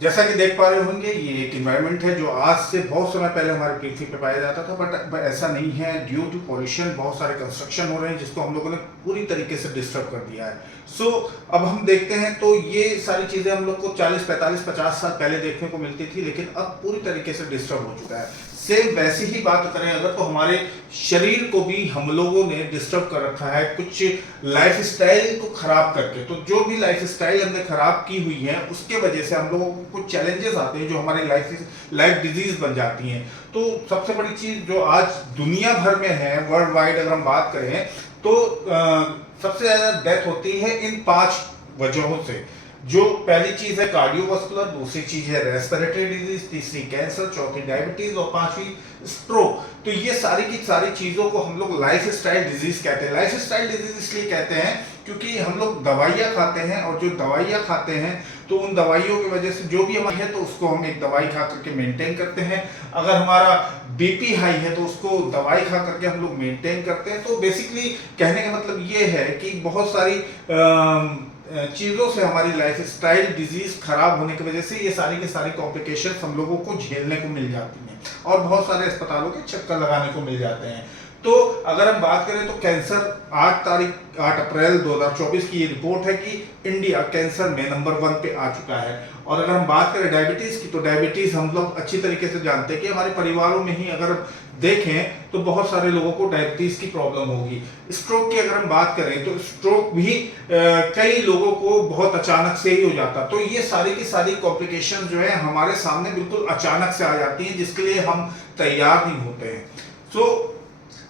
जैसा कि देख पा रहे होंगे, ये एक इन्वायरमेंट है जो आज से बहुत समय पहले हमारे पृथ्वी पे पाया जाता था, बट ऐसा नहीं है। ड्यू टू पॉल्यूशन बहुत सारे कंस्ट्रक्शन हो रहे हैं जिसको हम लोगों ने पूरी तरीके से डिस्टर्ब कर दिया है। सो अब हम देखते हैं तो ये सारी चीज़ें हम लोग को 40, 45, 50 साल पहले देखने को मिलती थी, लेकिन अब पूरी तरीके से डिस्टर्ब हो चुका है। सेम वैसी ही बात करें अगर, तो हमारे शरीर को भी हम लोगों ने डिस्टर्ब कर रखा है कुछ लाइफ स्टाइल को खराब करके। तो जो भी लाइफ स्टाइल हमने खराब की हुई है उसके वजह से हम लोगों को कुछ चैलेंजेस आते हैं जो हमारी लाइफ डिजीज बन जाती हैं। तो सबसे बड़ी चीज जो आज दुनिया भर में है, वर्ल्ड वाइड अगर हम बात करें तो सबसे ज्यादा डेथ होती है इन 5 वजहों से। जो पहली चीज है कार्डियोवास्कुलर, दूसरी चीज है रेस्पिरेटरी डिजीज, तीसरी कैंसर, चौथी डायबिटीज और पांचवी स्ट्रोक। तो ये सारी की सारी चीजों को हम लोग लाइफ स्टाइल डिजीज कहते हैं। लाइफ स्टाइल डिजीज इसलिए कहते हैं क्योंकि हम लोग दवाइयाँ खाते हैं, और जो दवाइयाँ खाते हैं तो उन दवाइयों की वजह से जो भी हमारी है तो उसको हम एक दवाई खा करके मेंटेन करते हैं। अगर हमारा बीपी हाई है तो उसको दवाई खा करके हम लोग मेंटेन करते हैं। तो बेसिकली कहने का मतलब ये है कि बहुत सारी चीज़ों से हमारी लाइफ स्टाइल डिजीज खराब होने की वजह से ये सारी की सारी कॉम्प्लिकेशन हम लोगों को झेलने को मिल जाती हैं और बहुत सारे अस्पतालों के चक्कर लगाने को मिल जाते हैं। तो अगर हम बात करें तो कैंसर 8 अप्रैल 2024 की ये रिपोर्ट है कि इंडिया कैंसर में नंबर 1 पे आ चुका है। और अगर हम बात करें डायबिटीज की, तो डायबिटीज हम लोग अच्छी तरीके से जानते हैं कि हमारे परिवारों में ही अगर देखें तो बहुत सारे लोगों को डायबिटीज की प्रॉब्लम होगी। स्ट्रोक की अगर हम बात करें तो स्ट्रोक भी कई लोगों को बहुत अचानक से ही हो जाता। तो ये सारी की सारी कॉम्प्लिकेशन जो है हमारे सामने बिल्कुल अचानक से आ जाती हैं, जिसके लिए हम तैयार नहीं होते हैं। सो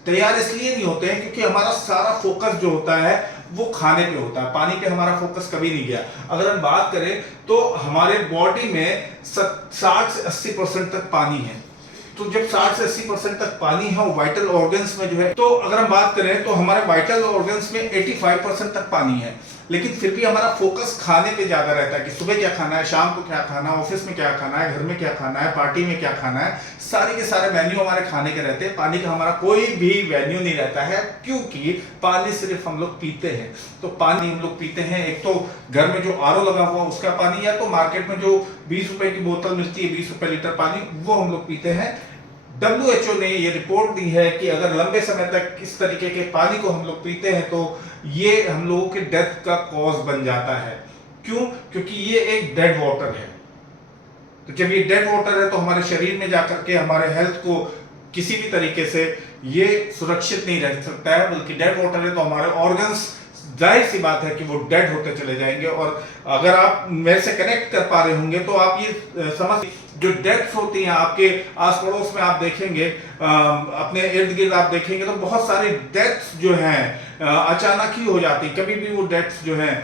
तैयार इसलिए नहीं होते हैं क्योंकि हमारा सारा फोकस जो होता है वो खाने पे होता है, पानी पे हमारा फोकस कभी नहीं गया। अगर हम बात करें तो हमारे बॉडी में 60 से 80% तक पानी है। तो जब 60 से 80% तक पानी है वाइटल ऑर्गन्स में जो है, तो अगर हम बात करें तो हमारे वाइटल ऑर्गन्स में 85% तक पानी है, लेकिन फिर भी हमारा फोकस खाने पे ज्यादा रहता है कि सुबह क्या खाना है, शाम को क्या खाना है, ऑफिस में क्या खाना है, घर में क्या खाना है, पार्टी में क्या खाना है। सारे के सारे मेन्यू हमारे खाने के रहते हैं, पानी का हमारा कोई भी मेन्यू नहीं रहता है, क्योंकि पानी सिर्फ हम लोग पीते हैं। तो पानी हम लोग पीते हैं, एक तो घर में जो आरओ लगा हुआ उसका पानी, या तो मार्केट में जो 20 रुपए की बोतल मिलती है 20 रुपए लीटर पानी, वो हम लोग पीते हैं। WHO ने ये रिपोर्ट दी है कि अगर लंबे समय तक इस तरीके के पानी को हम लोग पीते हैं तो ये हम लोगों के डेथ का कॉज बन जाता है। क्यों? क्योंकि ये एक डेड वाटर है। तो जब ये डेड वाटर है तो हमारे शरीर में जाकर के हमारे हेल्थ को किसी भी तरीके से ये सुरक्षित नहीं रह सकता है, बल्कि डेड वाटर है तो हमारे ऑर्गन्स, जाहिर सी बात है कि वो डेड होते चले जाएंगे। और अगर आप मेरे से कनेक्ट कर पा रहे होंगे तो आप ये समझ, जो डेथ्स होती हैं आपके आस पड़ोस में आप देखेंगे, अपने इर्द गिर्द आप देखेंगे तो बहुत सारी डेथ्स जो हैं अचानक ही हो जाती, कभी भी वो डेथ्स जो हैं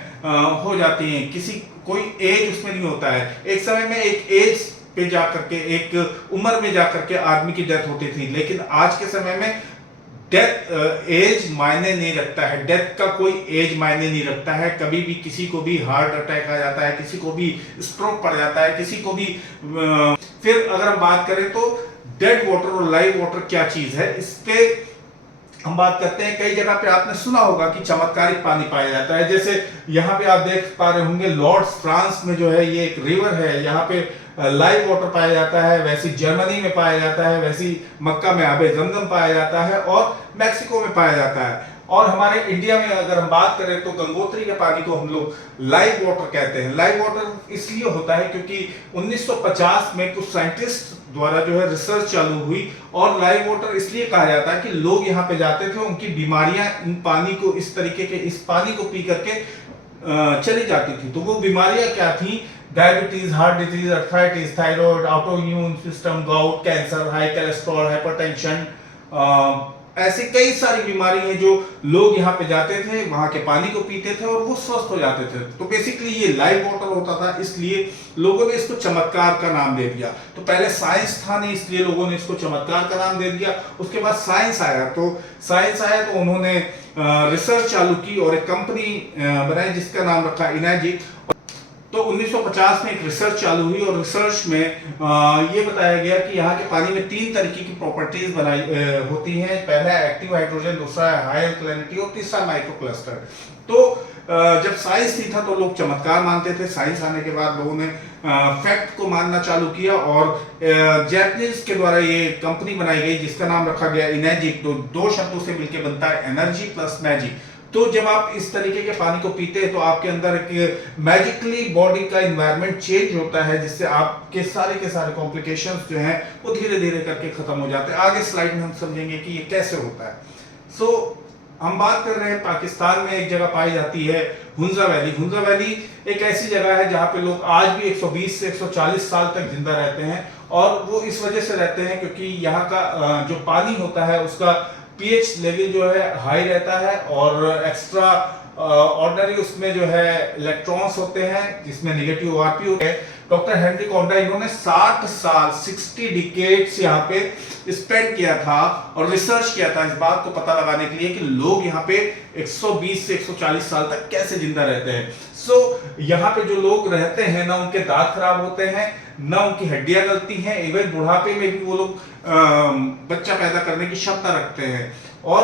हो जाती हैं। किसी कोई एज उसमें नहीं होता है। एक समय में एक एज पे जाकर के, एक उम्र में जाकर के आदमी की डेथ होती थी, लेकिन आज के समय में डेथ एज मायने नहीं रखता है। डेथ का कोई एज मायने नहीं रखता है। कभी भी किसी को भी हार्ट अटैक आ जाता है, किसी को भी स्ट्रोक पड़ जाता है, किसी को भी फिर अगर हम बात करें तो डेड वाटर और लाइव वाटर क्या चीज है, इस पे हम बात करते हैं। कई जगह पे आपने सुना होगा कि चमत्कारिक पानी पाया जाता है, जैसे यहाँ पे आप देख पा रहे होंगे लॉर्ड्स फ्रांस में जो है ये एक रिवर है, यहाँ पे लाइव वाटर पाया जाता है। वैसे जर्मनी में पाया जाता है, वैसे मक्का में आबे जमजम पाया जाता है, और मैक्सिको में पाया जाता है। और हमारे इंडिया में अगर हम बात करें तो गंगोत्री के पानी को हम लोग लाइव वाटर कहते हैं। लाइव वाटर इसलिए होता है क्योंकि 1950 में कुछ साइंटिस्ट द्वारा जो है रिसर्च चालू हुई, और लाइव वाटर इसलिए कहा जाता है कि लोग यहाँ पे जाते थे, उनकी बीमारियां इन पानी को, इस तरीके के इस पानी को पी करके चली जाती थी। तो वो बीमारियां क्या थी? Diabetes, heart disease, arthritis, thyroid, autoimmune system, gout, cancer, high cholesterol, hypertension, ऐसी कई सारी बीमारी हैं जो लोग यहाँ पे जाते थे, वहां के पानी को पीते थे और वो स्वस्थ हो जाते थे। तो बेसिकली ये लाइव वाटर होता था, इसलिए लोगों ने इसको चमत्कार का नाम दे दिया। तो पहले साइंस था नहीं, इसलिए लोगों ने इसको चमत्कार का नाम दे दिया। उसके बाद साइंस आया, तो उन्होंने रिसर्च चालू की और एक कंपनी बनाई जिसका नाम रखा इनर्जी। तो 1950 में एक रिसर्च चालू हुई और रिसर्च में ये बताया गया कि यहाँ के पानी में 3 तरीके की प्रॉपर्टीज बनाई होती हैं। पहला एक्टिव हाइड्रोजन, दूसरा हाई अल्कलिनिटी और तीसरा माइक्रो क्लस्टर। तो जब साइंस नहीं था तो लोग चमत्कार मानते थे। साइंस आने के बाद लोगों ने फैक्ट को मानना चालू किया और जैपनीज के द्वारा ये कंपनी बनाई गई जिसका नाम रखा गया इनर्जिक। तो 2 शब्दों से मिलकर बनता है एनर्जी प्लस मैजिक। तो जब आप इस तरीके के पानी को पीते हैं तो आपके अंदर एक मैजिकली बॉडी का एनवायरनमेंट चेंज होता है, जिससे आपके सारे कॉम्प्लिकेशंस जो हैं वो धीरे धीरे करके खत्म हो जाते हैं। आगे स्लाइड में हम समझेंगे कि ये कैसे होता है। हम बात कर रहे हैं पाकिस्तान में एक जगह पाई जाती है हुंजा वैली। हुंजा वैली एक ऐसी जगह है जहां पे लोग आज भी 120 से 140 साल तक जिंदा रहते हैं, और वो इस वजह से रहते हैं क्योंकि यहाँ का जो पानी होता है उसका पीएच लेवल जो है हाई रहता है, और एक्स्ट्रा ऑर्डिनरी उसमें जो है इलेक्ट्रॉन्स होते हैं जिसमें नेगेटिव ओआरपी होते हैं। डॉक्टर हेनरी कॉन्डा इन्होंने 60 साल 60 डिकेड्स यहाँ पे स्पेंड किया था और रिसर्च किया था इस बात को पता लगाने के लिए कि लोग यहाँ पे 120 से 140 साल तक कैसे जिंदा रहते हैं। यहाँ पे जो लोग रहते हैं ना उनके दांत खराब होते हैं, ना उनकी हड्डियां गलती हैं, इवन बुढ़ापे में भी वो लोग बच्चा पैदा करने की क्षमता रखते हैं, और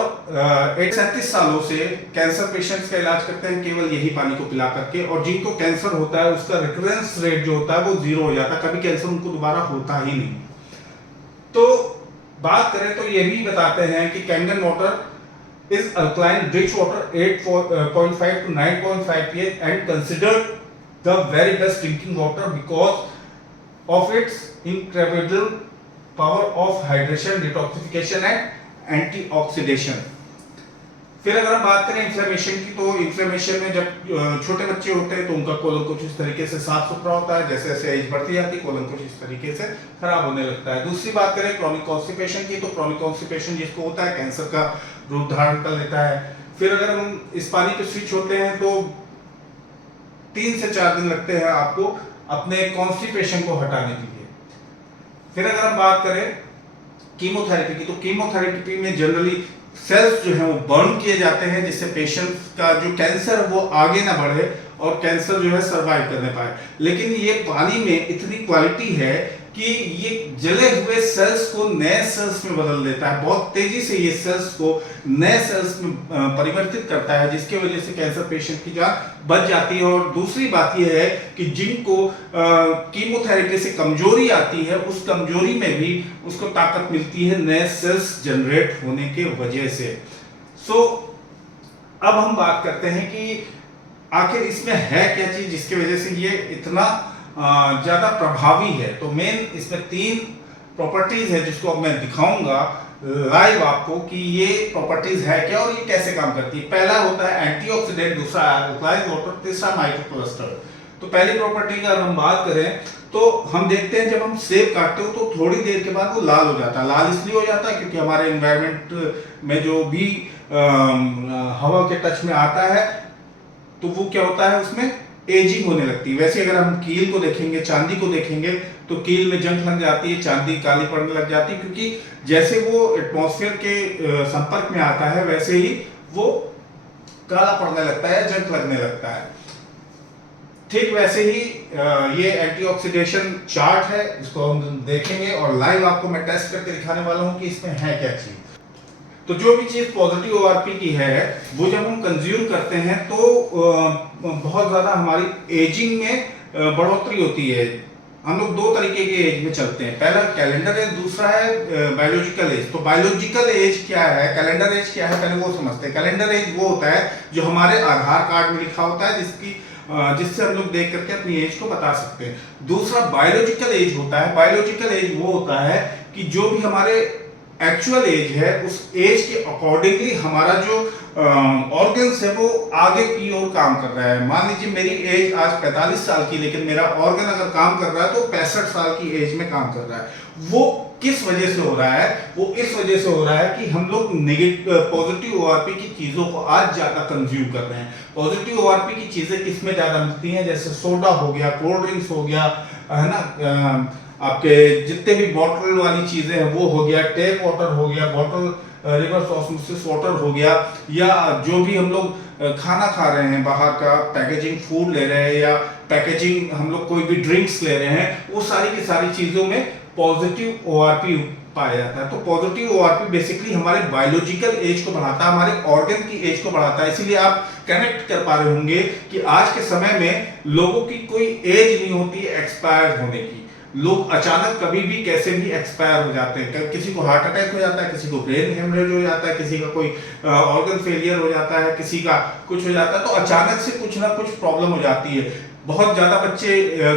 37 सालों से कैंसर पेशेंट्स का इलाज करते हैं केवल यही पानी को पिला करके। और जिनको कैंसर होता है उसका रिकरेंस रेट जो होता है वो 0 हो जाता है, कभी कैंसर उनको दोबारा होता ही नहीं। तो बात करें तो ये भी बताते हैं कि Kangen water is alkaline rich water 8.5 to 9.5 pH and considered the very best drinking water because of its incredible power of hydration, detoxification and antioxidation. फिर अगर हम बात करें इन्फ्लेमेशन की, तो इन्फ्लेमेशन में जब छोटे बच्चे होते हैं तो उनका कोलन कुछ इस तरीके से साफ सुथरा होता है, जैसे जैसे एज बढ़ती जाती है कोलन कुछ इस तरीके से खराब होने लगता है। दूसरी बात करें क्रॉनिक कॉन्स्टिपेशन की, तो क्रॉनिक कॉन्स्टिपेशन जिसको होता है कैंसर का रूप धारण कर लेता है। फिर अगर हम इस पानी पे स्विच होते हैं तो 3 से 4 दिन लगते हैं आपको अपने कॉन्स्टिपेशन को हटाने के लिए। फिर अगर हम बात करें कीमोथेरेपी की, तो कीमोथेरेपी में जनरली सेल्स जो है वो बर्न किए जाते हैं जिससे पेशेंट का जो कैंसर है वो आगे ना बढ़े और कैंसर जो है सरवाइव करने पाए। लेकिन ये पानी में इतनी क्वालिटी है कि ये जले हुए सेल्स को नए सेल्स में बदल देता है, बहुत तेजी से ये सेल्स को नए सेल्स में परिवर्तित करता है, जिसकी वजह से कैंसर पेशेंट की जान बच जाती है। और दूसरी बात यह है कि जिनको कीमोथेरेपी से कमजोरी आती है उस कमजोरी में भी उसको ताकत मिलती है नए सेल्स जनरेट होने के वजह से। अब हम बात करते हैं कि आखिर इसमें है क्या चीज जिसकी वजह से ये इतना ज्यादा प्रभावी है। तो मेन इसमें 3 प्रॉपर्टीज है जिसको अब मैं दिखाऊंगा लाइव आपको कि ये प्रॉपर्टीज है क्या और ये कैसे काम करती है। पहला होता है एंटीऑक्सीडेंट, दूसरा अल्कलाइन वाटर, तीसरा माइक्रो क्लस्टर। तो पहली प्रॉपर्टी की अगर हम बात करें तो हम देखते हैं जब हम सेब काटते हो तो थोड़ी देर के बाद वो लाल हो जाता है। लाल इसलिए हो जाता है क्योंकि हमारे एनवायरनमेंट में जो भी हवा के टच में आता है तो वो क्या होता है उसमें एजिंग होने लगती है। वैसे अगर हम कील को देखेंगे, चांदी को देखेंगे तो कील में जंग लग जाती है, चांदी काली पड़ने लग जाती है, क्योंकि जैसे वो एटमॉस्फेयर के संपर्क में आता है वैसे ही वो काला पड़ने लगता है, जंग लगने लगता है। ठीक वैसे ही ये एंटीऑक्सीडेशन चार्ट है, इसको हम देखेंगे और लाइव आपको मैं टेस्ट करके दिखाने वाला हूं कि इसमें है क्या चीज। तो जो भी चीज पॉजिटिव ओआरपी की है वो जब हम कंज्यूम करते हैं तो बहुत ज्यादा हमारी एजिंग में बढ़ोतरी होती है। हम लोग 2 तरीके के एज में चलते हैं, पहला कैलेंडर एज, दूसरा है बायोलॉजिकल एज। तो बायोलॉजिकल एज क्या है, कैलेंडर एज क्या है, पहले वो समझते हैं। कैलेंडर एज वो होता है जो हमारे आधार कार्ड में लिखा होता है, जिससे हम लोग देख करके अपनी एज को बता सकते हैं। दूसरा बायोलॉजिकल एज होता है। बायोलॉजिकल एज वो होता है कि जो भी हमारे एक्चुअल एज है उस एज के अकॉर्डिंगली हमारा जो ऑर्गन्स है वो आगे की ओर काम कर रहा है। मान लीजिए मेरी एज आज 45 साल की, लेकिन मेरा ऑर्गन अगर काम कर रहा है तो 65 साल की एज में काम कर रहा है। वो किस वजह से हो रहा है? वो इस वजह से हो रहा है कि हम लोग पॉजिटिव ओआरपी की चीजों को आज ज्यादा कंज्यूम कर रहे हैं। पॉजिटिव ओआरपी की चीजें किसमें ज्यादा मिलती हैं, जैसे सोडा हो गया, कोल्ड ड्रिंक्स हो गया, है ना, आपके जितने भी बॉटल वाली चीजें हैं वो हो गया, टेप वाटर हो गया, बॉटल रिवर्स ऑस्मोसिस वाटर हो गया, या जो भी हम लोग खाना खा रहे हैं बाहर का पैकेजिंग फूड ले रहे हैं या पैकेजिंग, हम लोग कोई भी ड्रिंक्स ले रहे हैं, वो सारी की सारी चीजों में पॉजिटिव ओआरपी पाया जाता है। तो पॉजिटिव ओआरपी बेसिकली हमारे बायोलॉजिकल एज को बढ़ाता है, हमारे ऑर्गन की एज को बढ़ाता है। इसीलिए आप कनेक्ट कर पा रहे होंगे कि आज के समय में लोगों की कोई एज नहीं होती एक्सपायर होने की। लोग अचानक कभी भी कैसे भी एक्सपायर हो जाते हैं। किसी को हार्ट अटैक हो जाता है, किसी को ब्रेन हेमरेज हो जाता है, किसी का कोई ऑर्गन फेलियर हो जाता है, किसी का कुछ हो जाता है। तो अचानक से कुछ ना कुछ प्रॉब्लम हो जाती है। बहुत ज्यादा बच्चे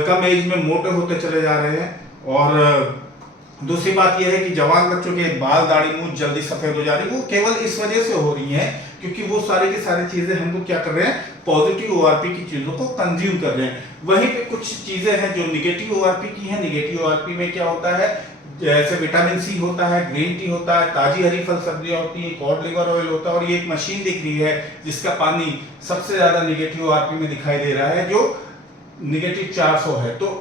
कम एज में मोटे होते चले जा रहे हैं। और दूसरी बात यह है कि जवान बच्चों के बाल, दाढ़ी, मूंछ जल्दी सफेद हो जा रही है। वो केवल इस वजह से हो रही है क्योंकि वो सारी की सारी चीजें हम लोग क्या कर रहे हैं, पॉजिटिव ओआरपी की चीजों को कंज्यूम कर रहे हैं। वहीं पे कुछ चीजें हैं जो निगेटिव ओआरपी की हैं। निगेटिव ओआरपी में क्या होता है, जैसे विटामिन सी होता है, ग्रीन टी होता है, ताजी हरी फल सब्जियां होती है, कॉड लिवर ऑयल होता है। और ये एक मशीन दिख रही है जिसका पानी सबसे ज्यादा निगेटिव ओआरपी में दिखाई दे रहा है, जो निगेटिव 400 है। तो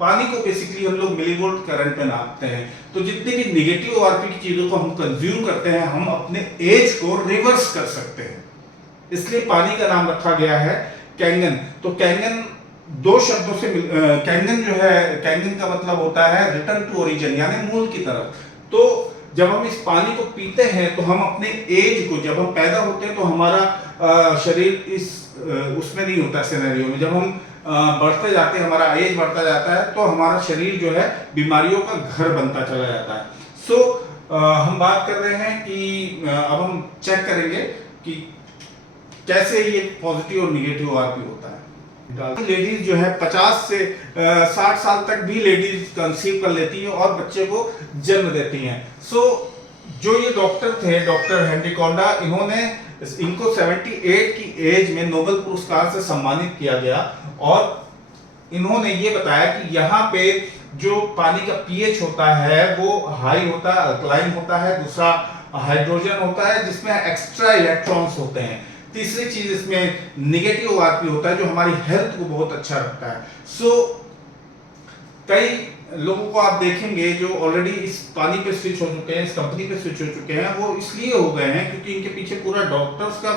पानी को बेसिकली हम लोग मिलीवोल्ट करंट में नापते हैं। तो जितने भी निगेटिव ओआरपी की चीजों को हम कंज्यूम करते हैं, हम अपने एज को रिवर्स कर सकते हैं। इसलिए पानी का नाम रखा गया है कैंगन। तो कैंगन दो शब्दों से कैंगन जो है, कैंगन का मतलब होता है रिटर्न टू ओरिजिन, यानी मूल की तरफ। तो जब हम इस पानी को पीते हैं तो हम अपने एज को, जब हम पैदा होते हैं तो हमारा शरीर इस उसमें नहीं होता सिनेरियो में। जब हम बढ़ते जाते हैं, हमारा एज बढ़ता जाता है, तो हमारा शरीर जो है बीमारियों का घर बनता चला जाता है। हम बात कर रहे हैं कि अब हम चेक करेंगे कि कैसे ये पॉजिटिव और निगेटिव ओआरपी होता है। लेडीज जो है 50 से 60 साल तक भी लेडीज कंसीव कर लेती है और बच्चे को जन्म देती हैं। जो ये डॉक्टर थे, डॉक्टर हेनरी कोंडा, इनको 78 की एज में नोबेल पुरस्कार से सम्मानित किया गया। और इन्होंने ये बताया कि यहाँ पे जो पानी का पीएच होता है वो हाई होता है, अल्कलाइन होता है। दूसरा हाइड्रोजन होता है जिसमें एक्स्ट्रा इलेक्ट्रॉन्स होते हैं। तीसरी चीज इसमें निगेटिव ओआरपी होता है जो हमारी हेल्थ को बहुत अच्छा रखता है। कई लोगों को आप देखेंगे जो ऑलरेडी इस पानी पे स्विच हो चुके हैं, इस कंपनी पे स्विच हो चुके हैं, वो इसलिए हो गए हैं क्योंकि इनके पीछे पूरा डॉक्टर्स का,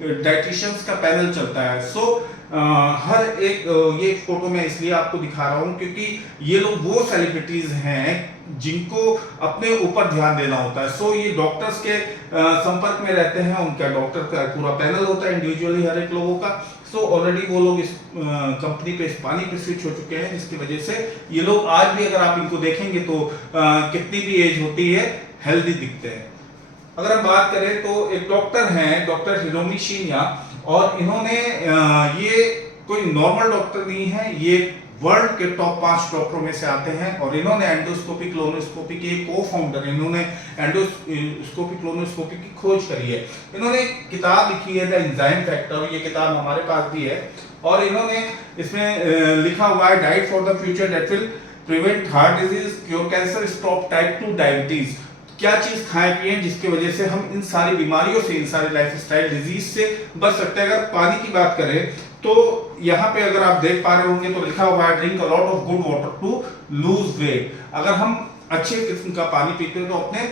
डाइटिशियंस का पैनल चलता है। हर एक ये फोटो में इसलिए आपको दिखा रहा हूं क्योंकि ये लोग वो सेलिब्रिटीज हैं जिनको अपने ऊपर ध्यान देना होता है। ये डॉक्टर्स के संपर्क में रहते हैं, उनका डॉक्टर का पूरा पैनल होता है इंडिविजुअली हर एक लोगों का। ऑलरेडी वो लोग इस कंपनी पे, इस पानी पे स्विच हो चुके हैं, जिसकी वजह से ये लोग आज भी अगर आप इनको देखेंगे तो कितनी भी एज होती है हेल्दी दिखते हैं। अगर हम बात करें तो एक डॉक्टर हैं, डॉक्टर हिरोमी शिन्या, और इन्होंने ये कोई नॉर्मल डॉक्टर नहीं है, ये वर्ल्ड के टॉप 5 डॉक्टरों में से आते हैं। और इन्होंने एंडोस्कोपी क्लोनोस्कोपी के को फाउंडर, इन्होंने एंडोस्कोपी क्लोनोस्कोपी की खोज करी है। इन्होंने किताब लिखी है द एंजाइम फैक्टर, ये किताब हमारे पास भी है। और इन्होंने इसमें लिखा हुआ है diet for the future that will prevent heart disease, cure cancer, stop type 2 diabetes. क्या चीज खाएं पिए जिसकी वजह से हम इन सारी बीमारियों से, इन सारे लाइफस्टाइल डिजीज से बच सकते हैं। अगर पानी की बात करें तो यहाँ पे अगर आप देख पा रहे होंगे तो लिखा हुआ है drink a lot of good water to lose weight. अगर हम अच्छे किस्म का पानी पीते हैं तो अपने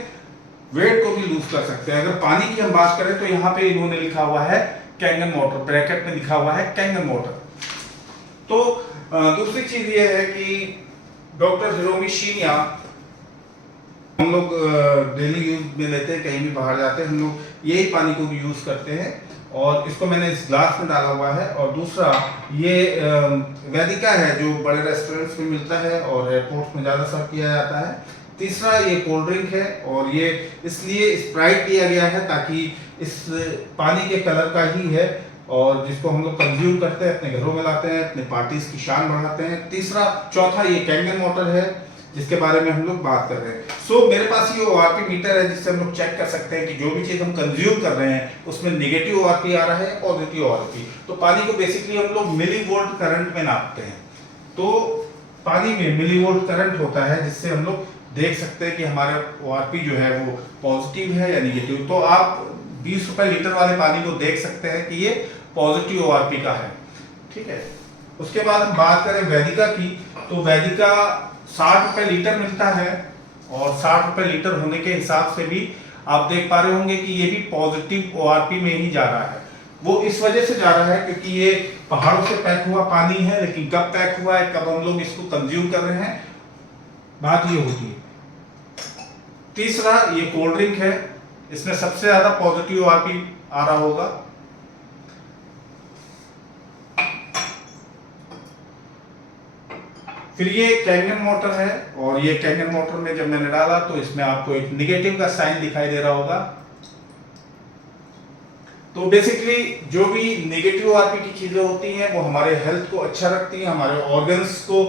वेट को भी लूज कर सकते हैं। अगर पानी की हम बात करें तो यहाँ पे इन्होंने लिखा हुआ है कैंगन वाटर, ब्रैकेट में लिखा हुआ है कैंगन वाटर। तो दूसरी चीज ये है कि डॉक्टर हिरोमी शिन्या, हम लोग डेली यूज में लेते हैं, कहीं भी बाहर जाते हैं हम लोग यही पानी को भी यूज करते हैं। और इसको मैंने इस ग्लास में डाला हुआ है। और दूसरा ये वैदिका है जो बड़े रेस्टोरेंट्स में मिलता है और एयरपोर्ट्स में ज़्यादा सर्व किया जाता है। तीसरा ये कोल्ड ड्रिंक है और ये इसलिए स्प्राइट दिया गया है ताकि इस पानी के कलर का ही है और जिसको हम लोग कंज्यूम करते हैं, अपने घरों में लाते हैं, अपने पार्टीज की शान बढ़ाते हैं। चौथा ये कैंगन वाटर है जिसके बारे में हम लोग बात कर रहे हैं। मेरे पास ये ओआरपी मीटर है जिससे हम लोग चेक कर सकते हैं कि जो भी चीज हम कंज्यूम कर रहे हैं उसमें निगेटिव ओआरपी आ रहा है, पॉजिटिव ओआरपी। तो पानी को बेसिकली हम लोग मिली वोल्ट करंट में नापते हैं। तो पानी में मिली वोल्ट करंट होता है जिससे हम लोग देख सकते हैं कि हमारा ओआरपी जो है वो पॉजिटिव है या निगेटिव। तो आप 20 रुपए लीटर वाले पानी को देख सकते हैं कि ये पॉजिटिव ओआरपी का है, ठीक है। उसके बाद हम बात करें वैदिका की, तो वैदिका 60 रुपए लीटर मिलता है और 60 रुपए लीटर होने के हिसाब से भी आप देख पा रहे होंगे कि ये भी पॉजिटिव ओआरपी में ही जा रहा है। वो इस वजह से जा रहा है क्योंकि ये पहाड़ों से पैक हुआ पानी है, लेकिन कब पैक हुआ है, कब हम लोग इसको कंज्यूम कर रहे हैं, बात ये होती है। तीसरा ये कोल्ड ड्रिंक है, इसमें सबसे ज्यादा पॉजिटिव आरपी आ रहा होगा। फिर ये कैंगन वाटर है, और ये कैंगन वाटर में जब मैंने डाला तो इसमें आपको एक निगेटिव का साइन दिखाई दे रहा होगा। तो बेसिकली जो भी नेगेटिव आरपी की चीजें होती हैं वो हमारे हेल्थ को अच्छा रखती हैं, हमारे ऑर्गन्स को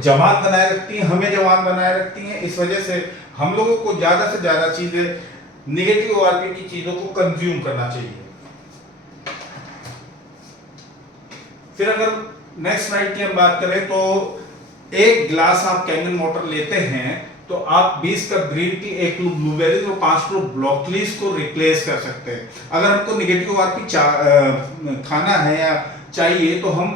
जवान बनाए रखती हैं, हमें जवान बनाए रखती हैं। इस वजह से हम लोगों को ज्यादा से ज्यादा चीजें नेगेटिव आरपी की चीजों को कंज्यूम करना चाहिए। फिर अगर नेक्स्ट स्लाइड की हम बात करें तो एक गिलास आप कैंगन वाटर लेते हैं तो आप 20 cup green tea, 1 kilo blueberries और 5 किलो ब्रोकलीज को रिप्लेस कर सकते हैं। अगर हमको नेगेटिव आरपी खाना है या चाहिए तो हम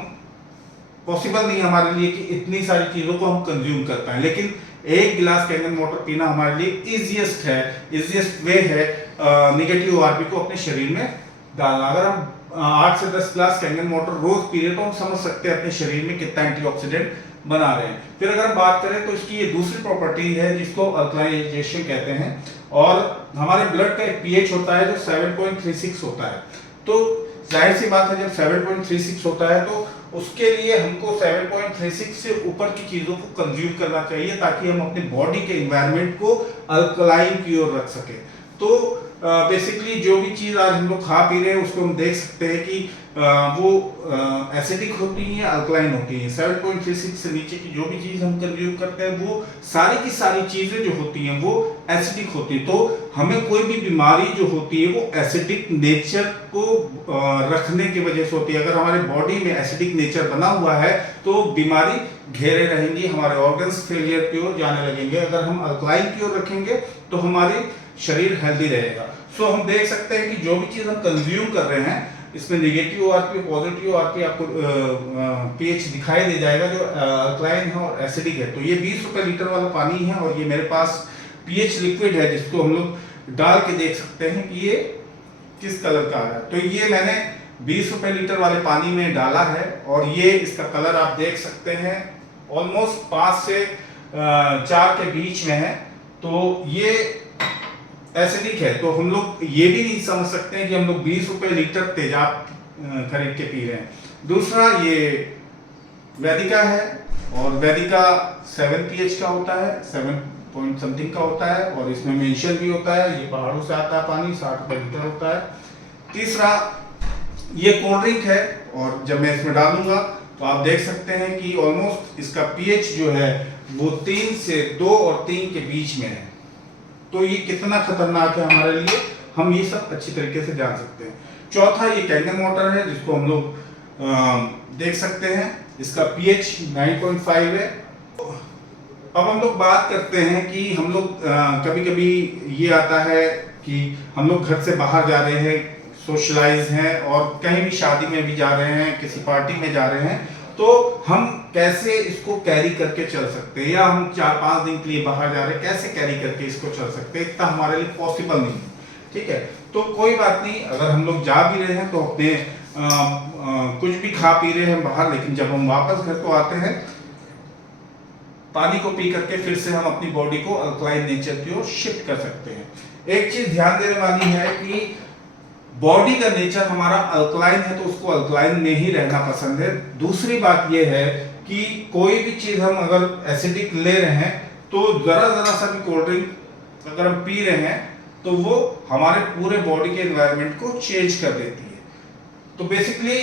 पॉसिबल नहीं हमारे लिए कि इतनी सारी चीजों को हम कंज्यूम कर पाए, लेकिन एक गिलास कैंगन वाटर पीना हमारे लिए इजीएस्ट वे है नेगेटिव आरपी को अपने शरीर में डालना। अगर हम 8 से 10 गिलास कैंगन वाटर रोज पी रहे तो हम समझ सकते हैं अपने शरीर में कितना एंटीऑक्सीडेंट बना रहे हैं। फिर अगर हम बात करें तो इसकी ये दूसरी प्रॉपर्टी है जिसको अल्कलाइजेशन कहते हैं, और हमारे ब्लड का एक पीएच होता है जो 7.36 होता है। तो जाहिर सी बात है जब 7.36 होता है तो उसके लिए हमको 7.36 से ऊपर की चीजों को कंज्यूम करना चाहिए ताकि हम अपने बॉडी के एनवायरनमेंट को अल्कलाइन की ओर रख सके। तो बेसिकली जो भी चीज आज हम लोग खा पी रहे हैं उसको हम देख सकते हैं कि वो एसिडिक होती है, अल्कलाइन होती है। 7.36 से नीचे की जो भी चीज हम कंज्यूम करते हैं वो सारी की सारी चीजें जो होती हैं वो एसिडिक होती है। तो हमें कोई भी बीमारी जो होती है वो एसिडिक नेचर को रखने की वजह से होती है। अगर हमारे बॉडी में एसिडिक नेचर बना हुआ है तो बीमारी घेरे रहेंगी, हमारे ऑर्गन्स फेलियर की ओर जाने लगेंगे। अगर हम अल्कलाइन की ओर रखेंगे तो हमारी शरीर हेल्दी रहेगा। सो हम देख सकते हैं कि जो भी चीज हम कंज्यूम कर रहे हैं इसमें नेगेटिव आरपी, पॉजिटिव आरपी आपको पीएच दिखाई दे जाएगा जो अल्कलाइन है और एसिडिक है। तो ये 20 रुपए लीटर वाला पानी है और ये मेरे पास पीएच लिक्विड है जिसको हम लोग डाल के देख सकते हैं कि ये किस कलर का आ रहा है। तो ये मैंने 20 रुपए लीटर वाले पानी में डाला है और ये इसका कलर आप देख सकते हैं ऑलमोस्ट 5 से 4 के बीच में है। तो ये एसिडिक है, तो हम लोग ये भी नहीं समझ सकते हैं कि हम लोग 20 रुपए लीटर तेजाब खरीद के पी रहे हैं। दूसरा ये वैदिका है और वैदिका 7 pH का होता है, 7 पॉइंट समथिंग का होता है और इसमें मेंशन भी होता है ये पहाड़ों से आता है पानी, 60 रुपए लीटर होता है। तीसरा ये कोल्ड ड्रिंक है और जब मैं इसमें डालूंगा तो आप देख सकते हैं कि ऑलमोस्ट इसका पीएच जो है वो 3 से 2 और 3 के बीच में है। तो ये कितना खतरनाक है हमारे लिए, हम ये सब अच्छी तरीके से जान सकते हैं। चौथा ये कैंगन वाटर है जिसको हम लोग देख सकते हैं, इसका पीएच 9.5 है। अब हम लोग बात करते हैं कि हम लोग कभी कभी ये आता है कि हम लोग घर से बाहर जा रहे हैं, सोशलाइज हैं और कहीं भी शादी में भी जा रहे हैं, किसी पार्टी में जा रहे हैं, तो हम कैसे इसको कैरी करके चल सकते हैं, या हम 4-5 दिन के लिए बाहर जा रहे हैं कैसे कैरी करके इसको चल सकते हैं, इतना हमारे लिए पॉसिबल नहीं है। ठीक है, तो कोई बात नहीं, अगर हम लोग जा भी रहे हैं तो अपने कुछ भी खा पी रहे हैं बाहर, लेकिन जब हम वापस घर को आते हैं पानी को पी करके फिर से हम अपनी बॉडी को अल्कलाइन नेचर की ओर शिफ्ट कर सकते हैं। एक चीज ध्यान देने वाली है कि बॉडी का नेचर हमारा अल्कलाइन है तो उसको अल्कलाइन में ही रहना पसंद है। दूसरी बात यह है कि कोई भी चीज हम अगर एसिडिक ले रहे हैं तो जरा सा भी कोल्ड ड्रिंक अगर हम पी रहे हैं तो वो हमारे पूरे बॉडी के एनवायरनमेंट को चेंज कर देती है। तो बेसिकली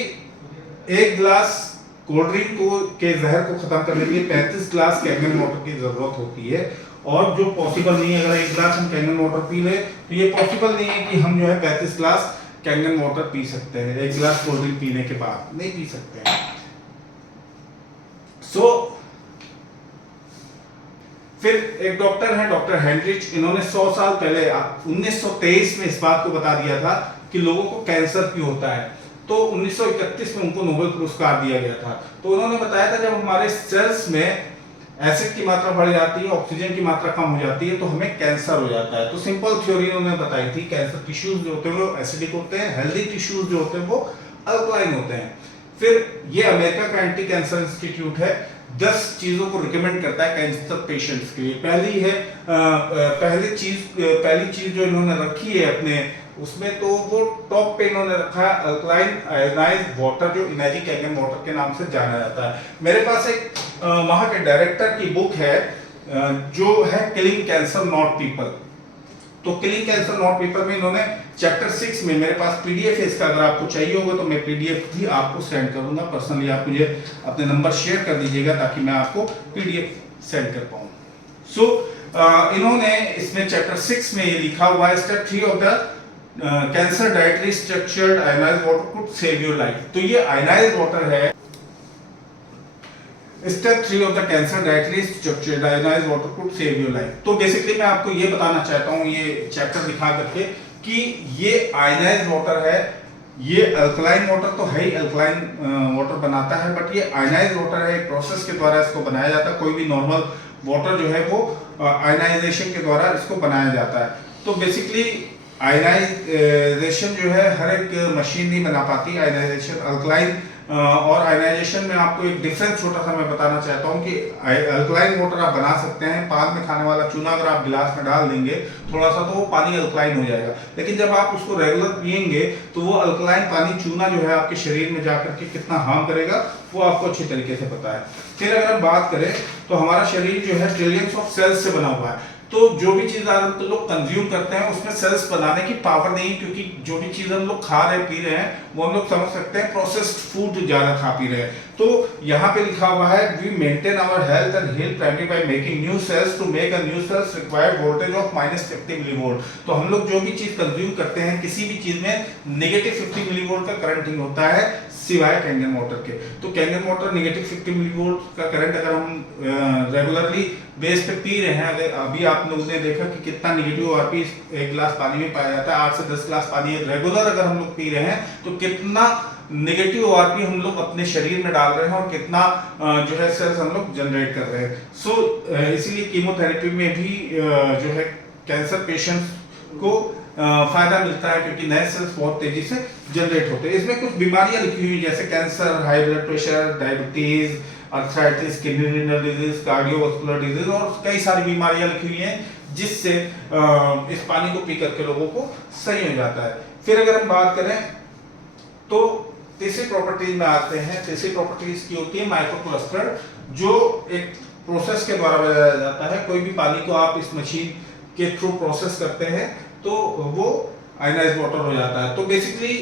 एक गिलास कोल्ड ड्रिंक को के जहर को खत्म करने के लिए 35 गिलास कैंगन वाटर की जरूरत होती है, और जो पॉसिबल नहीं है। अगर एक गिलास हम कैंगन वाटर पी ले तो ये पॉसिबल नहीं है कि हम जो है 35 गिलास कैंगन वाटर पी सकते हैं एक गिलास कोल्ड ड्रिंक पीने के बाद, नहीं पी सकते हैं। फिर एक डॉक्टर है डॉक्टर हेनरिच, इन्होंने 100 साल पहले 1923 में इस बात को बता दिया था कि लोगों को कैंसर क्यों होता है। तो 1931 में उनको नोबेल पुरस्कार दिया गया था। तो उन्होंने बताया था जब हमारे सेल्स में एसिड की मात्रा बढ़ जाती है, ऑक्सीजन की मात्रा कम हो जाती है, तो हमें कैंसर हो जाता है। तो सिंपल थ्योरी उन्होंने बताई थी, कैंसर टिश्यूज जो होते हैं वो एसिडिक होते हैं, हेल्दी टिश्यूज जो होते हैं वो अल्कलाइन होते हैं। फिर ये अमेरिका का एंटी कैंसर इंस्टीट्यूट है, 10 चीजों को रिकमेंड करता है कैंसर पेशेंट्स के लिए। पहली चीज जो इन्होंने रखी है अपने उसमें, तो वो टॉप पे इन्होंने रखा है अल्कलाइन आयोनाइज्ड वाटर, जो इमेजिक कैंगन वाटर के नाम से जाना जाता है। मेरे पास एक वहां के डायरेक्टर की बुक है जो है किलिंग कैंसर नॉट पीपल। तो किलिंग कैंसर नॉट पीपल में इन्होंने चैप्टर 6 में, मेरे पास पीडीएफ है इसका, अगर आपको चाहिए होगा तो मैं पीडीएफ भी आपको सेंड करूंगा पर्सनली। आप मुझे अपने नंबर शेयर कर दीजिएगा ताकि मैं आपको पीडीएफ सेंड कर पाऊं। सो इन्होंने इसमें चैप्टर 6 में ये लिखा हुआ है, step 3 of the cancer dietary structured ionised water could save your life. तो ये आयोनाइज्ड वाटर है, step 3 of the cancer dietary structured ionised water could save your life. तो बेसिकली मैं आपको ये बताना चाहता हूँ ये चैप्टर दिखा करके कि ये आयोनाइज्ड वाटर है, ये अल्कलाइन वाटर तो है ही, अल्कलाइन वाटर बनाता है, बट ये आयोनाइज्ड वाटर है, एक प्रोसेस के द्वारा इसको बनाया जाता है। कोई भी नॉर्मल वाटर जो है वो आयोनाइजेशन के द्वारा इसको बनाया जाता है। तो बेसिकली आयोनाइजेशन जो है हर एक मशीन नहीं बना पाती आयोनाइजेशन। अल्कलाइन और आयोनाइजेशन में आपको एक डिफरेंस छोटा सा मैं बताना चाहता हूँ कि अल्कलाइन वाटर आप बना सकते हैं, पान में खाने वाला चूना अगर आप गिलास में डाल देंगे थोड़ा सा तो वो पानी अल्कलाइन हो जाएगा, लेकिन जब आप उसको रेगुलर पिएंगे तो वो अल्कलाइन पानी चूना जो है आपके शरीर में जाकर के कितना हार्म करेगा वो आपको अच्छी तरीके से पता है। फिर अगर हम बात करें तो हमारा शरीर जो है ट्रिलियंस ऑफ सेल्स से बना हुआ है। तो जो भी चीज तो लोग कंज्यूम करते हैं उसमें सेल्स बनाने की पावर नहीं, क्योंकि जो भी चीज हम लोग खा रहे पी रहे हैं वो हम लोग समझ सकते हैं प्रोसेस्ड फूड ज्यादा खा पी रहे हैं। तो यहाँ पे लिखा हुआ है we maintain our health and health primary by making new cells, to make a new cells required voltage of -50 millivolt. तो हम लोग जो भी चीज कंज्यूम करते हैं किसी भी चीज में -50 मिलीवोल्ट का करंट होता है सिवाय कैंगन वाटर के। तो कैंगन वाटर -50 मिलीवोल्ट का करंट अगर हम रेगुलरली बेस पे पी रहे हैं, अगर अभी आप लोगों ने देखा कि कितना नेगेटिव आरपी एक गिलास पानी में पाया जाता है, 8 से 10 गिलास पानी रेगुलर अगर हम लोग पी रहे हैं तो कितना नेगेटिव आरपी हम लोग अपने शरीर में डाल रहे हैं और कितना जो है सेल्स हम लोग जनरेट कर रहे हैं। सो इसीलिए कीमोथेरेपी में भी जो है कैंसर पेशेंट्स को फायदा मिलता है, क्योंकि नए सेल्स बहुत तेजी से जनरेट होते हैं। इसमें कुछ बीमारियां लिखी हुई जैसे cancer, high blood pressure, diabetes, arthritis, kidney renal disease, cardiovascular disease और कई सारी बीमारियां लिखी हुई हैं जिससे इस पानी को पी करके लोगों को सही हो जाता है। फिर अगर हम बात करें तो तीसरी प्रॉपर्टीज में आते हैं। तीसरी प्रॉपर्टीज की होती है माइक्रोक्लस्टर, जो एक प्रोसेस के द्वारा बनाया जाता है। कोई भी पानी को आप इस मशीन के थ्रू प्रोसेस करते हैं तो वो आयोनाइज्ड वाटर हो जाता है। तो बेसिकली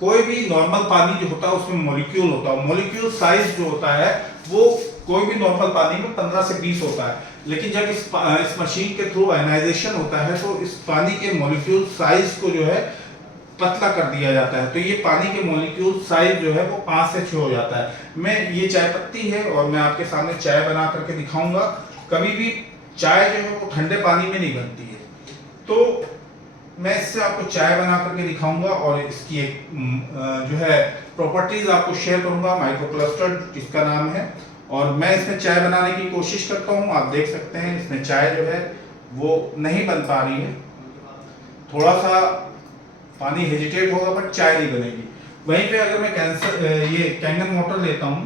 कोई भी नॉर्मल पानी जो होता है उसमें मॉलिक्यूल होता है, मॉलिक्यूल साइज जो होता है वो कोई भी नॉर्मल पानी में 15 से 20 होता है, लेकिन जब इस मशीन के थ्रू आयोनाइजेशन होता है तो इस पानी के मॉलिक्यूल साइज को जो है पतला कर दिया जाता है। तो ये पानी के मॉलिक्यूल साइज जो है वो 5 से 6 हो जाता है। मैं ये चाय पत्ती है और मैं आपके सामने चाय बना करके दिखाऊंगा। कभी भी चाय जो है वो ठंडे पानी में नहीं बनती है, तो मैं इससे आपको चाय बना करके दिखाऊंगा और इसकी एक जो है प्रॉपर्टीज आपको शेयर करूंगा, माइक्रोक्लस्टर जिसका नाम है। और मैं इसमें चाय बनाने की कोशिश करता हूं। आप देख सकते हैं इसमें चाय जो है वो नहीं बन पा रही है, थोड़ा सा पानी हेजिटेट होगा बट चाय नहीं बनेगी। वहीं पे अगर मैं ये कैंगन वाटर लेता हूं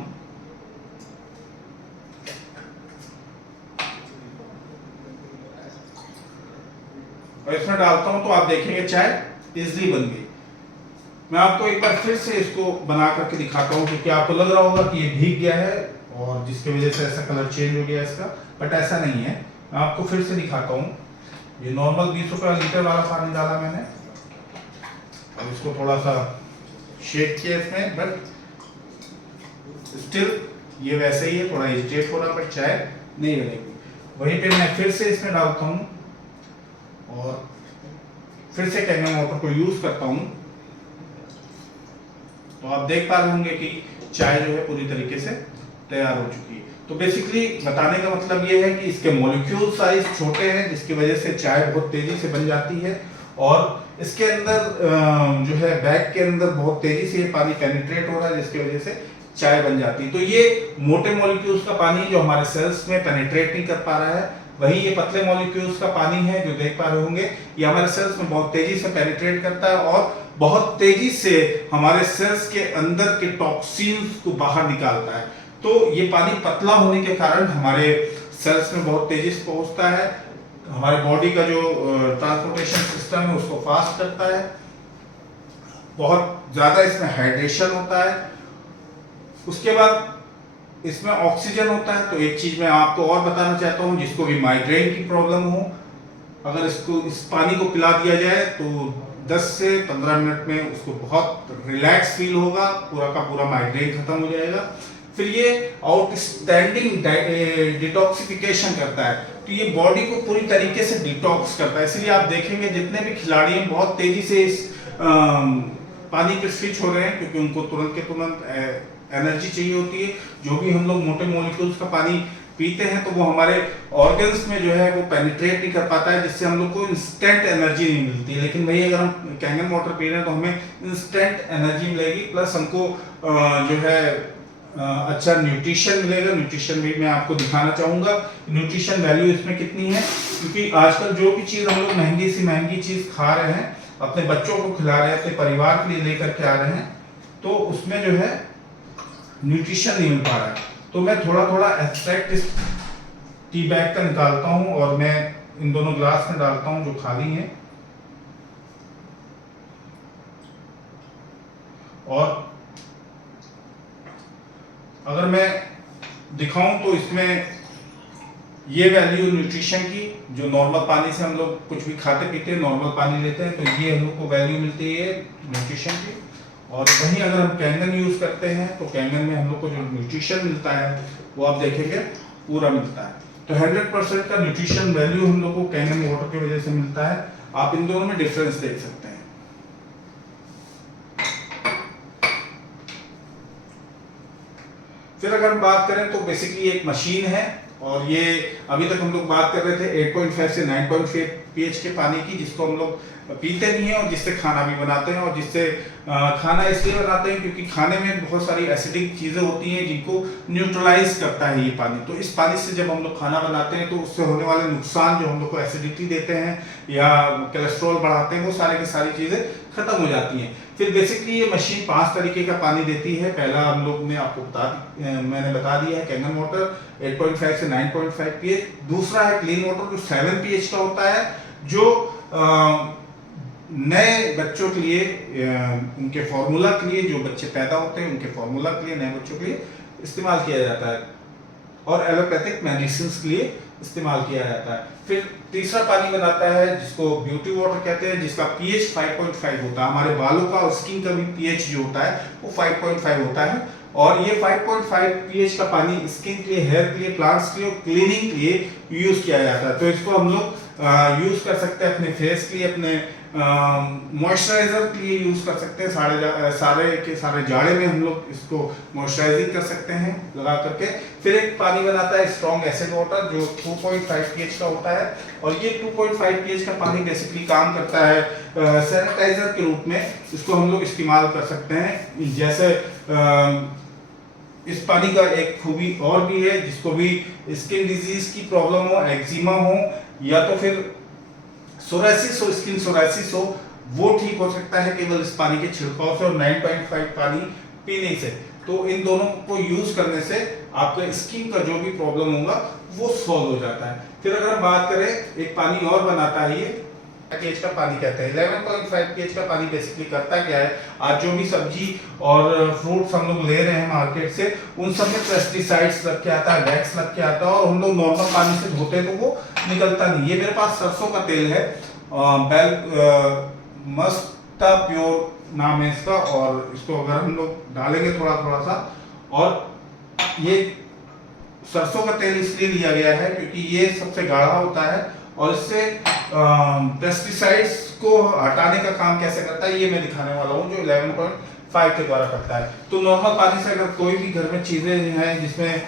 और इसमें डालता हूं तो आप देखेंगे चाय इजली बन गई। मैं आपको एक बार फिर से इसको बना करके दिखाता हूं, क्योंकि आपको लग रहा होगा कि ये भीग गया है और जिसकी वजह से ऐसा कलर चेंज हो गया इसका, बट ऐसा नहीं है। मैं आपको फिर से दिखाता हूं। ये नॉर्मल 20 रुपये लीटर वाला पानी डाला मैंने और इसको थोड़ा सा शेक किया इसमें, बट स्टिल ये वैसे ही है, थोड़ा हेजिटेट हो रहा बट चाय नहीं बनेगी। वहीं पे मैं फिर से इसमें डालता हूं और फिर से कैंगन वाटर को यूज करता हूं, तो आप देख पा रहे होंगे कि चाय जो है पूरी तरीके से तैयार हो चुकी है। तो बेसिकली बताने का मतलब ये है कि इसके मॉलिक्यूल साइज छोटे हैं जिसकी वजह से चाय बहुत तेजी से बन जाती है और इसके अंदर जो है बैग के अंदर बहुत तेजी से ये पानी पेनिट्रेट हो रहा है जिसकी वजह से चाय बन जाती है। तो ये मोटे मॉलिक्यूल्स का पानी जो हमारे सेल्स में पेनिट्रेट नहीं कर पा रहा है, वही ये पतले मॉलिक्यूल्स का पानी है जो देख पा रहे होंगे, ये हमारे सेल्स में बहुत तेजी से पेनिट्रेट करता है और बहुत तेजी से हमारे सेल्स के अंदर के टॉक्सिन्स को बाहर निकालता है। तो ये पानी पतला होने के कारण हमारे सेल्स में बहुत तेजी से पहुंचता है, हमारे बॉडी का जो ट्रांसपोर्टेशन सिस्टम है उसको फास्ट करता है, बहुत ज्यादा इसमें हाइड्रेशन होता है। उसके बाद इसमें ऑक्सीजन होता है। तो एक चीज मैं आपको और बताना चाहता हूँ, जिसको भी माइग्रेन की प्रॉब्लम हो, अगर इस पानी को पिला दिया जाए तो 10 से 15 मिनट में उसको बहुत रिलैक्स फील होगा, पूरा का पूरा माइग्रेन खत्म हो जाएगा। फिर ये आउटस्टैंडिंग डिटॉक्सिफिकेशन करता है, तो ये बॉडी को पूरी तरीके से डिटॉक्स करता है। इसलिए आप देखेंगे जितने भी खिलाड़ी हैं बहुत तेजी से इस पानी पे स्विच हो रहे हैं, क्योंकि उनको तुरंत के तुरंत एनर्जी चाहिए होती है। जो भी हम लोग मोटे मॉलिक्यूल्स का पानी पीते हैं तो वो हमारे ऑर्गन्स में जो है वो पेनिट्रेट नहीं कर पाता है, जिससे हम लोग को इंस्टेंट एनर्जी नहीं मिलती है। लेकिन वही अगर हम कैंगन वाटर पी रहे हैं तो हमें इंस्टेंट एनर्जी मिलेगी, प्लस हमको जो है अच्छा न्यूट्रिशन मिलेगा। न्यूट्रिशन भी मैं आपको दिखाना चाहूंगा न्यूट्रिशन वैल्यू इसमें कितनी है, क्योंकि आजकल जो भी चीज़ हम लोग महंगी सी महंगी चीज़ खा रहे हैं, अपने बच्चों को खिला रहे हैं, अपने परिवार के लिए लेकर के आ रहे हैं, तो उसमें जो है न्यूट्रिशन नहीं मिल पा रहा है। तो मैं थोड़ा थोड़ा एक्सट्रैक्ट इस टी बैग का निकालता हूं और मैं इन दोनों ग्लास में डालता हूं जो खाली हैं, और अगर मैं दिखाऊं तो इसमें ये वैल्यू न्यूट्रिशन की, जो नॉर्मल पानी से हम लोग कुछ भी खाते पीते हैं, नॉर्मल पानी लेते हैं, तो ये हम लोग को वैल्यू मिलती है न्यूट्रिशन की। और वहीं अगर हम कैंगन यूज करते हैं तो कैंगन में हम लोग को जो न्यूट्रिशन मिलता है वो आप देखेंगे पूरा मिलता है। तो 100% का न्यूट्रिशन वैल्यू हम लोग को कैंगन वाटर की वजह से मिलता है। आप इन दोनों में डिफरेंस देख सकते हैं। फिर अगर हम बात करें तो बेसिकली एक मशीन है, और ये अभी तक हम लोग बात कर रहे थे 8.5 से 9.5 pH के पानी की, जिसको हम लोग पीते नहीं है और जिससे खाना भी बनाते हैं। और जिससे खाना इसलिए बनाते हैं क्योंकि खाने में बहुत सारी एसिडिक चीज़ें होती हैं जिनको न्यूट्रलाइज करता है ये पानी। तो इस पानी से जब हम लोग खाना बनाते हैं तो उससे होने वाले नुकसान जो हम लोग को एसिडिटी देते हैं या कोलेस्ट्रॉल बढ़ाते हैं, वो सारे की सारी चीज़ें खत्म हो जाती हैं। फिर बेसिकली ये मशीन 5 तरीके का पानी देती है। पहला हम लोग ने आपको मैंने बता दिया है कैंगन वाटर 8.5 से 9.5 pH। दूसरा है क्लीन वाटर जो 7 pH का होता है, जो नए बच्चों के लिए, उनके फॉर्मूला के लिए, जो बच्चे पैदा होते हैं उनके फॉर्मूला के लिए, नए बच्चों के लिए इस्तेमाल किया जाता है, और एलोपैथिक मेडिसिन के लिए इस्तेमाल किया जाता है। फिर तीसरा पानी बनाता है जिसको ब्यूटी वाटर कहते हैं, जिसका pH 5.5 होता है। हमारे बालों का और स्किन का भी pH जो होता है वो 5.5 होता है, और ये 5.5 pH का पानी स्किन के लिए, हेयर के लिए, प्लांट्स के लिए, क्लीनिंग के लिए यूज किया जाता है। तो इसको हम लोग यूज कर सकते हैं अपने फेस के लिए, अपने मॉइस्चराइजर के लिए यूज कर सकते हैं। सारे जाड़े में हम लोग इसको मॉइस्चराइजिंग कर सकते हैं लगा करके। फिर एक पानी बनाता है स्ट्रॉन्ग एसिड वाटर जो 2.5 pH का होता है, और ये 2.5 pH का पानी बेसिकली काम करता है सैनिटाइजर के रूप में। इसको हम लोग इस्तेमाल कर सकते हैं। जैसे इस पानी का एक खूबी और भी है, जिसको भी स्किन डिजीज की प्रॉब्लम हो, एक्जिमा हो, या तो फिर सोरासिस हो, स्किन सोरासिस हो, वो ठीक हो सकता है केवल इस पानी के छिड़काव से और 9.5 पानी पीने से। तो इन दोनों को यूज करने से आपके स्किन का जो भी प्रॉब्लम होगा वो सॉल्व हो जाता है। फिर अगर हम बात करें, एक पानी और बनाता है ये pH का पानी कहते हैं। 11.5 pH का पानी बेसिकली करता क्या है, आज जो भी सब्जी और फ्रूट्स हम लोग ले रहे हैं मार्केट से, उन सब में पेस्टिसाइड्स लग के आता है, वैक्स लग के आता है, और हम लोग नॉर्मल पानी से धोते हैं तो वो निकलता नहीं। ये मेरे पास सरसों का तेल है, मस्ता प्योर नाम है इसका, और इसको अगर हम लोग डालेंगे थोड़ा थोड़ा सा, और ये सरसों का तेल इसलिए लिया गया है क्योंकि ये सबसे गाढ़ा होता है, और इससे पेस्टिसाइड्स को हटाने का काम कैसे करता है ये मैं दिखाने वाला हूँ, जो 11.5 के द्वारा करता है। तो नॉर्मल पानी से अगर कोई भी घर में चीजें हैं जिसमें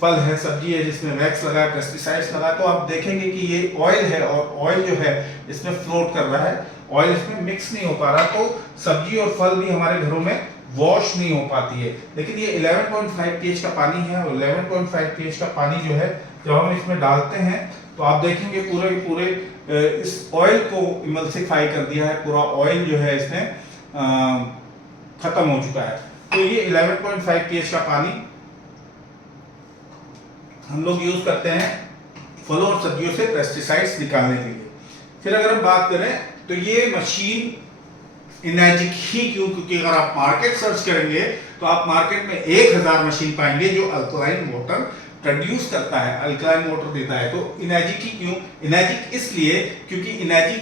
फल है, सब्जी है, जिसमें वैक्स लगा है, पेस्टिसाइड्स लगा है, तो आप देखेंगे कि ये ऑयल है, और ऑयल जो है इसमें फ्लोट कर रहा है, ऑयल इसमें मिक्स नहीं हो पा रहा। तो सब्जी और फल भी हमारे घरों में वॉश नहीं हो पाती है। लेकिन ये 11.5 pH का पानी है और 11.5 pH का पानी जो है जब हम इसमें डालते हैं तो आप देखेंगे पूरे के पूरे इस ऑयल को इमल्सिफाई कर दिया है, पूरा ऑयल जो है इसने खत्म हो चुका है। तो ये 11.5 pH का पानी हम लोग यूज करते हैं फलों और सब्जियों से पेस्टिसाइड्स निकालने के लिए। फिर अगर हम बात करें तो ये मशीन इनर्जिक ही क्यों, क्योंकि अगर आप मार्केट सर्च करेंगे तो आप मार्केट में 1000 मशीन पाएंगे जो अल्कलाइन वाटर प्रोड्यूस करता है, अल्कलाइन वाटर देता है। तो इनर्जिक ही क्यों? इनर्जिक इसलिए क्योंकि इनर्जिक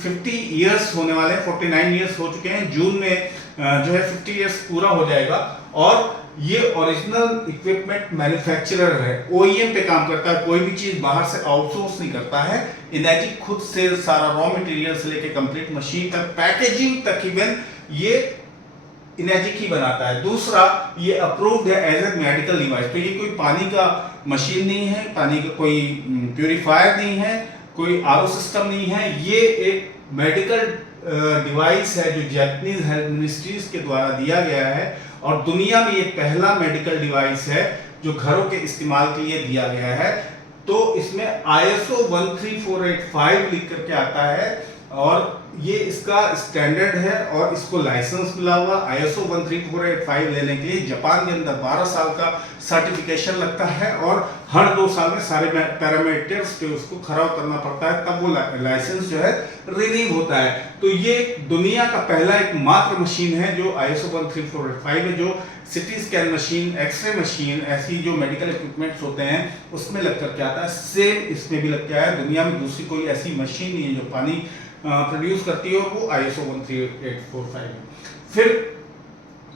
50 इयर्स होने वाले, 49 इयर्स हो चुके हैं, जून में जो है 50 इयर्स पूरा हो जाएगा। और ये ओरिजिनल इक्विपमेंट मैन्युफैक्चरर है, ओईएम पे काम करता है, कोई भी चीज बाहर से आउटसोर्स नहीं करता है। इनर्जिक खुद से सारा रॉ मटेरियल से लेके कंप्लीट मशीन तक, पैकेजिंग तक इवन ये इनर्जिक ही बनाता है। दूसरा, ये अप्रूव्ड है एज ए मेडिकल डिवाइस। तो ये कोई पानी का मशीन नहीं है, पानी का कोई प्यूरिफायर नहीं है, कोई आरओ सिस्टम नहीं है, ये एक मेडिकल डिवाइस है जो जापानीज हेल्थ मिनिस्ट्रीज के द्वारा दिया गया है और दुनिया में ये पहला मेडिकल डिवाइस है जो घरों के इस्तेमाल के लिए दिया गया है। तो इसमें ISO 13485 लिख करके आता है और ये इसका स्टैंडर्ड है और इसको लाइसेंस मिला हुआ। ISO 13485 लेने के लिए जापान के अंदर 12 साल का सर्टिफिकेशन लगता है और हर 2 साल में सारे पैरामीटर्स पे उसको खरा उतरना पड़ता है, तब वो लाइसेंस जो है रिन्यू होता है। तो ये दुनिया का पहला एक मात्र मशीन है जो ISO 13485 है, जो CT scan machine, x ray machine, ऐसी जो मेडिकल इक्विपमेंट्स होते हैं उसमें लग करके आता है। सेम इसमें भी लग के आया है। दुनिया में दूसरी कोई ऐसी मशीन नहीं है जो पानी प्रोड्यूस करती है और वो ISO 13845 है। फिर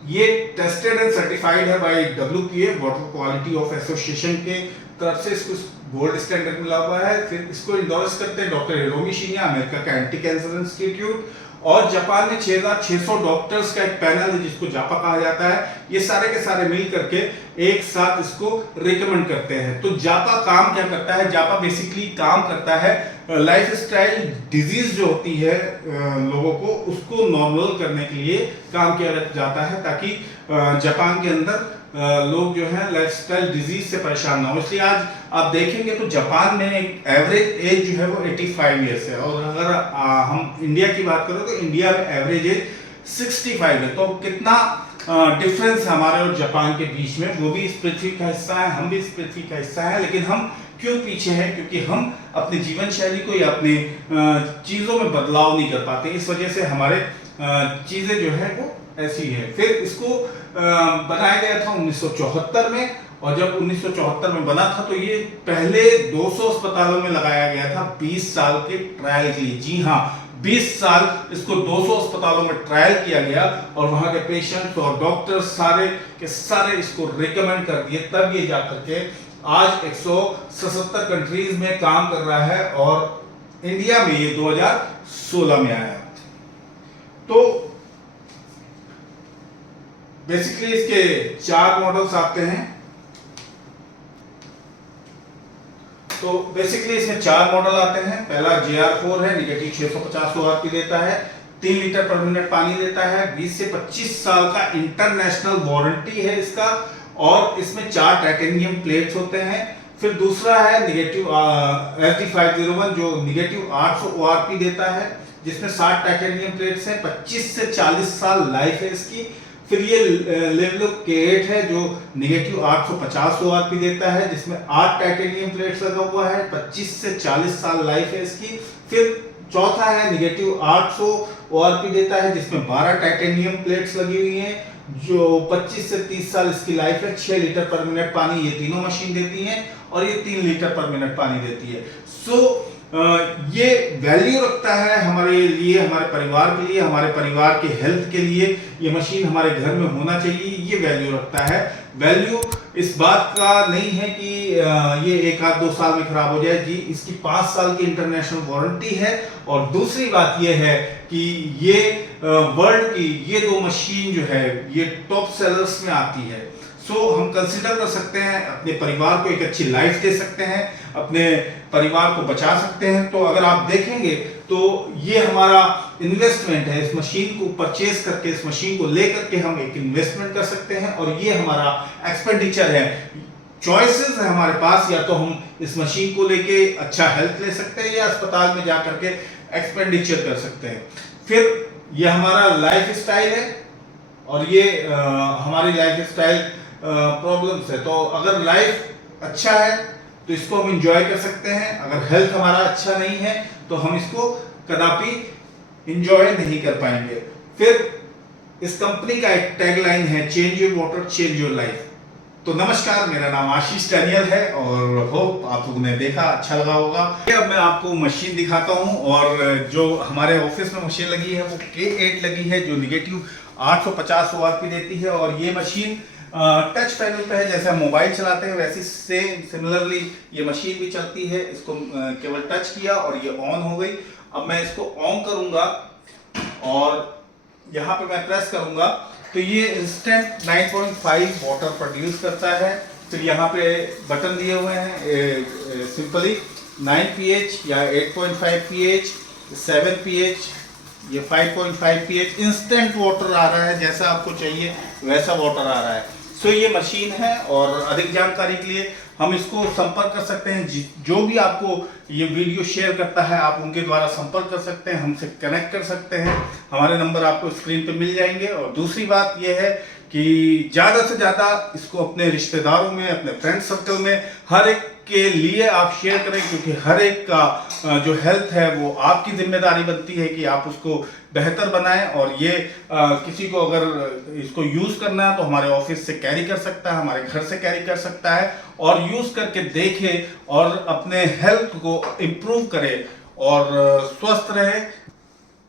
ये टेस्टेड एंड सर्टिफाइड है by WPA, water quality of association के तरफ से इसको गोल्ड स्टैंडर्ड मिला हुआ है। फिर इसको इंडोर्स करते हैं डॉक्टर हिरोमी शिन्या, अमेरिका का एंटी कैंसर इंस्टीट्यूट, और जापान में 6600 डॉक्टर्स का एक पैनल है जिसको जापा कहा जाता है। ये सारे के सारे मिल करके एक साथ इसको रिकमेंड करते हैं। तो जापा काम क्या करता है? जापा बेसिकली काम करता है लाइफस्टाइल डिजीज जो होती है लोगों को, उसको नॉर्मल करने के लिए काम किया जाता है ताकि जापान के अंदर लोग जो है लाइफस्टाइल डिजीज से परेशान ना हो। इसलिए आज आप देखेंगे तो जापान में एवरेज एज जो है वो 85 इयर्स है और अगर हम इंडिया की बात करें तो इंडिया में एवरेज एज 65 है। तो कितना डिफरेंस है हमारे और जापान के बीच में। वो भी इस पृथ्वी का हिस्सा है, हम भी इस पृथ्वी का हिस्सा है, लेकिन हम क्यों पीछे हैं? क्योंकि हम अपने जीवन शैली को या अपने चीजों में बदलाव नहीं कर पाते, इस वजह से हमारे चीजें जो है वो ऐसी है। फिर इसको बनाया गया था 1974 में और जब 1974 में बना था तो ये पहले 200 अस्पतालों में लगाया गया था 20 साल के ट्रायल के लिए। जी हाँ, 20 साल इसको 200 अस्पतालों में ट्रायल किया गया और वहां के पेशेंट और डॉक्टर सारे के सारे इसको रिकमेंड कर दिए, तब ये जाकर के आज 177 कंट्रीज में काम कर रहा है और इंडिया में ये 2016 में आया। तो बेसिकली इसके 4 मॉडल्स आते हैं। तो बेसिकली इसमें 4 मॉडल आते हैं। पहला JR4 है, निगेटिव 650 ORP देता है, 3 लीटर पर मिनट पानी देता है, 20 से 25 साल का इंटरनेशनल वारंटी है इसका और इसमें 4 टाइटेनियम प्लेट्स होते हैं। फिर दूसरा है निगेटिव SD501 जो निगेटिव 800 ORP देता है, जिसमें 60 टाइटेनियम प्लेट्स हैं, 25 से 40 साल लाइफ है इसकी। फिर ये लेवल K8 है जो निगेटिव 850 ORP देता है, जिसमें 8 टाइटेनियम प्लेट्स लगा हुआ है, 25 से 40 साल लाइफ है इसकी। फिर चौथा है निगेटिव 800 ORP देता है, जिसमें 12 टाइटेनियम प्लेट्स लगी हुई हैं, जो 25 से 30 साल इसकी लाइफ है। 6 लीटर पर मिनट पानी ये तीनों मशीन देती हैं और ये 3 लीटर पर मिनट पानी देती है। ये वैल्यू रखता है हमारे लिए, हमारे परिवार के लिए, हमारे परिवार के हेल्थ के लिए। ये मशीन हमारे घर में होना चाहिए, ये वैल्यू रखता है। वैल्यू इस बात का नहीं है कि ये 1-2 साल में खराब हो जाए जी, इसकी 5 साल की इंटरनेशनल वारंटी है। और दूसरी बात ये है कि ये वर्ल्ड की ये 2 मशीन जो है ये टॉप सेलर्स में आती है। सो हम कंसिडर कर सकते हैं, अपने परिवार को एक अच्छी लाइफ दे सकते हैं, अपने परिवार को बचा सकते हैं। तो अगर आप देखेंगे तो ये हमारा इन्वेस्टमेंट है, इस मशीन को परचेज करके, इस मशीन को लेकर के हम एक इन्वेस्टमेंट कर सकते हैं और ये हमारा एक्सपेंडिचर है। चॉइसेस है हमारे पास, या तो हम इस मशीन को लेके अच्छा हेल्थ ले सकते हैं या अस्पताल में जा करके एक्सपेंडिचर कर सकते हैं। फिर ये हमारा लाइफ स्टाइल है और ये हमारी लाइफ स्टाइल प्रॉब्लम्स है। तो अगर लाइफ अच्छा है तो इसको हम इंजॉय कर सकते हैं, अगर हेल्थ हमारा अच्छा नहीं है तो हम इसको कदापि इंजॉय नहीं कर पाएंगे। फिर इस कंपनी का एक टैगलाइन है, change your water change your life. तो नमस्कार, मेरा नाम आशीष डैनियल है और होप आप लोगों ने देखा, अच्छा लगा होगा। अब मैं आपको मशीन दिखाता हूं और जो हमारे ऑफिस में मशीन लगी है वो K8 लगी है, जो निगेटिव 850 ORP देती है। और ये मशीन टच पैनल पे है, जैसे हम मोबाइल चलाते हैं वैसे सेम सिमिलरली ये मशीन भी चलती है। इसको केवल टच किया और ये ऑन हो गई। अब मैं इसको ऑन करूंगा और यहाँ पे मैं प्रेस करूंगा तो ये इंस्टेंट 9.5 वाटर प्रोड्यूस करता है। फिर यहाँ पे बटन दिए हुए हैं, सिंपली 9 pH या 8.5 pH, 7 pH, ये 5.5 pH इंस्टेंट वाटर आ रहा है, जैसा आपको चाहिए वैसा वाटर आ रहा है। सो ये मशीन है और अधिक जानकारी के लिए हम इसको संपर्क कर सकते हैं। जो भी आपको ये वीडियो शेयर करता है आप उनके द्वारा संपर्क कर सकते हैं, हमसे कनेक्ट कर सकते हैं। हमारे नंबर आपको स्क्रीन पे मिल जाएंगे। और दूसरी बात यह है कि ज़्यादा से ज़्यादा इसको अपने रिश्तेदारों में, अपने फ्रेंड सर्कल में, हर एक के लिए आप शेयर करें, क्योंकि हर एक का जो हेल्थ है वो आपकी जिम्मेदारी बनती है कि आप उसको बेहतर बनाएं। और ये किसी को अगर इसको यूज़ करना है तो हमारे ऑफिस से कैरी कर सकता है, हमारे घर से कैरी कर सकता है और यूज़ करके देखे और अपने हेल्थ को इम्प्रूव करे और स्वस्थ रहे।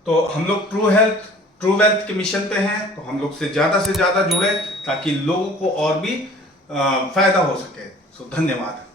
तो हम लोग ट्रू वेल्थ के मिशन पे हैं, तो हम लोग से ज़्यादा जुड़े ताकि लोगों को और भी फायदा हो सके। सो धन्यवाद।